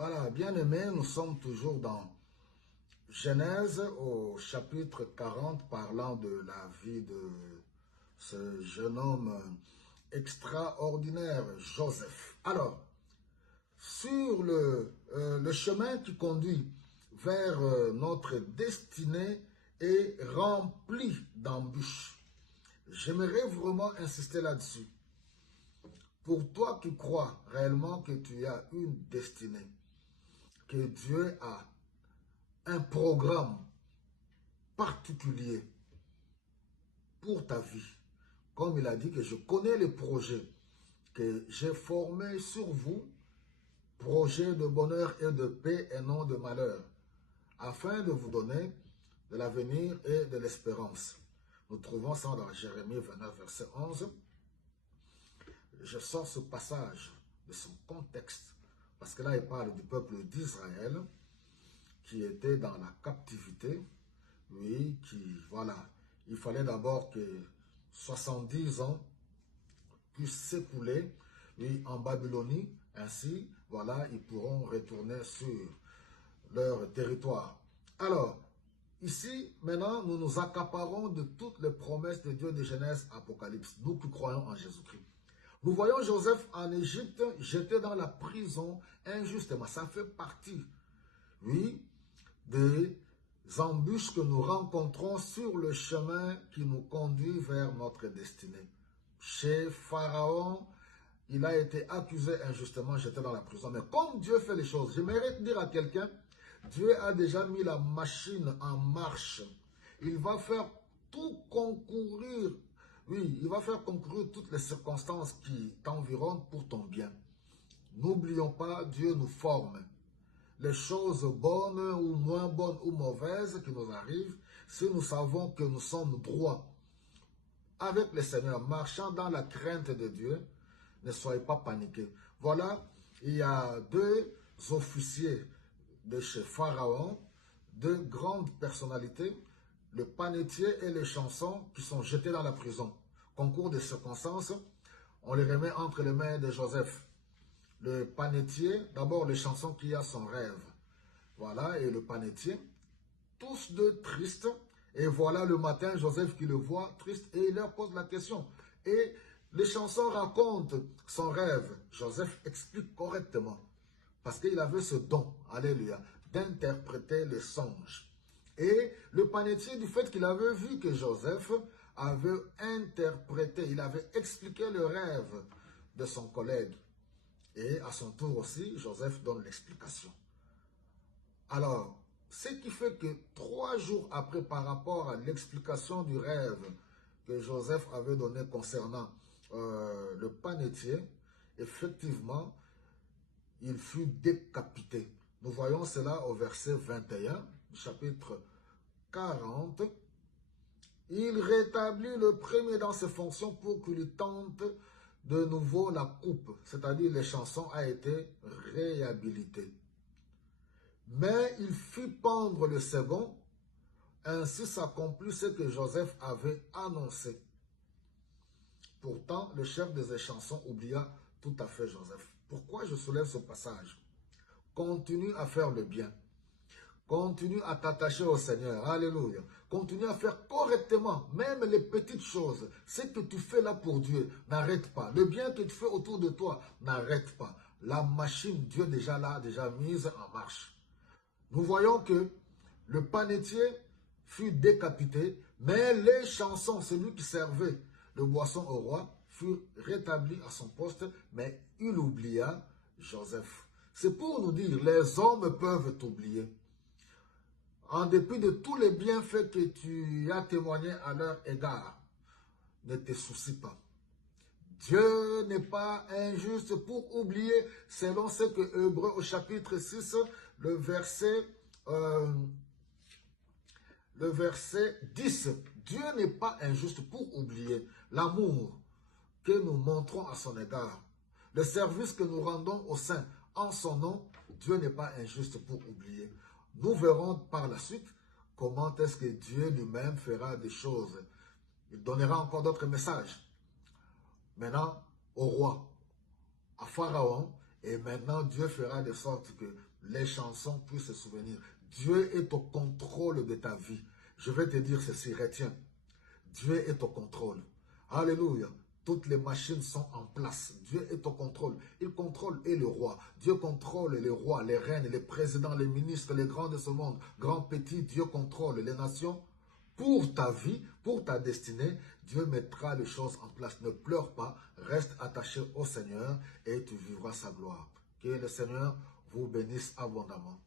Voilà, bien-aimés, nous sommes toujours dans Genèse au chapitre 40, parlant de la vie de ce jeune homme extraordinaire, Joseph. Alors, sur le chemin qui conduit vers notre destinée est rempli d'embûches. J'aimerais vraiment insister là-dessus. Pour toi qui crois réellement que tu as une destinée, que Dieu a un programme particulier pour ta vie. Comme il a dit que je connais les projets que j'ai formés sur vous, projets de bonheur et de paix et non de malheur, afin de vous donner de l'avenir et de l'espérance. Nous trouvons ça dans Jérémie 29, verset 11. Je sors ce passage de son contexte, parce que là, il parle du peuple d'Israël, qui était dans la captivité, oui, voilà, il fallait d'abord que 70 ans puissent s'écouler, oui, en Babylonie, ainsi, voilà, ils pourront retourner sur leur territoire. Alors, ici, maintenant, nous nous accaparons de toutes les promesses de Dieu de Genèse, Apocalypse, nous qui croyons en Jésus-Christ. Nous voyons Joseph en Égypte, jeté dans la prison injustement, ça fait partie, oui, des embûches que nous rencontrons sur le chemin qui nous conduit vers notre destinée. Chez Pharaon, il a été accusé injustement, jeté dans la prison. Mais comme Dieu fait les choses, j'aimerais dire à quelqu'un, Dieu a déjà mis la machine en marche. Il va faire tout concourir, oui, il va faire concourir toutes les circonstances qui t'environnent pour ton bien. N'oublions pas, Dieu nous forme. Les choses bonnes ou moins bonnes ou mauvaises qui nous arrivent, si nous savons que nous sommes droits avec le Seigneur, marchant dans la crainte de Dieu, ne soyez pas paniqués. Voilà, il y a deux officiers de chez Pharaon, deux grandes personnalités, le panetier et les chansons qui sont jetés dans la prison. Concours de circonstances, on les remet entre les mains de Joseph. Le panetier, d'abord les chansons qui a son rêve. Voilà, et le panetier, tous deux tristes. Et voilà le matin, Joseph qui le voit triste et il leur pose la question. Et les chansons racontent son rêve. Joseph explique correctement. Parce qu'il avait ce don, alléluia, d'interpréter les songes. Et le panetier, du fait qu'il avait vu que Joseph avait interprété, il avait expliqué le rêve de son collègue. Et à son tour aussi, Joseph donne l'explication. Alors, ce qui fait que 3 jours après, par rapport à l'explication du rêve que Joseph avait donné concernant le panetier, effectivement, il fut décapité. Nous voyons cela au verset 21, chapitre 40. Il rétablit le premier dans ses fonctions pour qu'il tente de nouveau la coupe, c'est-à-dire les chansons a été réhabilité. Mais il fit pendre le second, ainsi s'accomplit ce que Joseph avait annoncé. Pourtant, le chef des chansons oublia tout à fait Joseph. Pourquoi je soulève ce passage? Continue à faire le bien. Continue à t'attacher au Seigneur. Alléluia. Continue à faire correctement, même les petites choses. Ce que tu fais là pour Dieu, n'arrête pas. Le bien que tu fais autour de toi, n'arrête pas. La machine, Dieu déjà l'a déjà mise en marche. Nous voyons que le panetier fut décapité, mais les chansons, celui qui servait le boisson au roi, furent rétablis à son poste, mais il oublia Joseph. C'est pour nous dire, les hommes peuvent t'oublier. En dépit de tous les bienfaits que tu as témoignés à leur égard, ne te soucie pas. Dieu n'est pas injuste pour oublier, selon ce que Hébreux au chapitre 6, le verset 10. Dieu n'est pas injuste pour oublier l'amour que nous montrons à son égard. Le service que nous rendons au Saint en son nom, Dieu n'est pas injuste pour oublier. Nous verrons par la suite comment est-ce que Dieu lui-même fera des choses. Il donnera encore d'autres messages. Maintenant, au roi, à Pharaon, et maintenant Dieu fera de sorte que les chansons puissent se souvenir. Dieu est au contrôle de ta vie. Je vais te dire ceci, retiens. Dieu est au contrôle. Alléluia. Toutes les machines sont en place. Dieu est au contrôle. Il contrôle et le roi. Dieu contrôle les rois, les reines, les présidents, les ministres, les grands de ce monde. Grands, petits, Dieu contrôle les nations. Pour ta vie, pour ta destinée, Dieu mettra les choses en place. Ne pleure pas, reste attaché au Seigneur et tu vivras sa gloire. Que le Seigneur vous bénisse abondamment.